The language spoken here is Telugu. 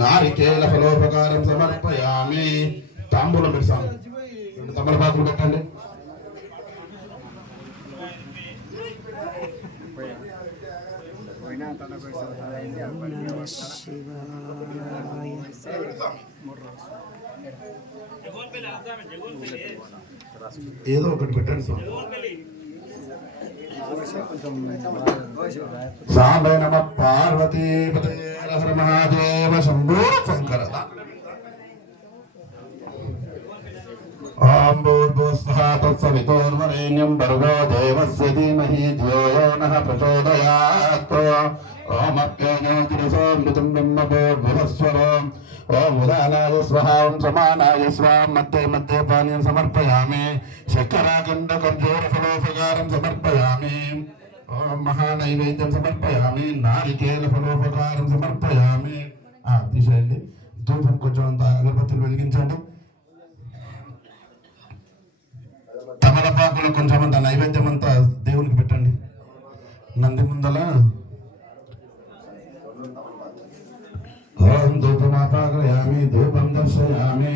నారికేల ఫలోపకారం సమర్పయామి. తాంబూలం పెడతాం, 2 తమలపాకులు పెట్టండి. ఏదో ఒకటి పెట్టండి స్వామి. సాంబే నమ పార్వతీ హర మహాదేవ శంభో శంకర. ఓం భూర్భువః తత్సవితుర్వరేణ్యం భర్గో దేవస్య ధీమహి ధియో యో నః ప్రచోదయాత్. ఓం అప్యానాతిరసోమృతం బ్రహ్మ భూర్భువస్వరం. ఓం ఉదానాయ స్వహ ఓం సమానాయ స్వాం. మధ్య మధ్య పానీయం సమర్పయామి. శర్కరాఖండ ఖర్జూర ఫలోపకారం సమర్పయామి. ఓం మహానైవేద్యం సమర్పయామి. నారికేల ఫలోపకారం సమర్పయామి. తీసేయండి. ధూపం కొంచెం అంత అగరబత్తులు వెలిగించండి. తమలపాకులు కొంచెం అంత నైవేద్యం అంతా దేవునికి పెట్టండి. నంది ముందల ఓం ధూపమాపాకయామి. ధూపం దర్శయామి.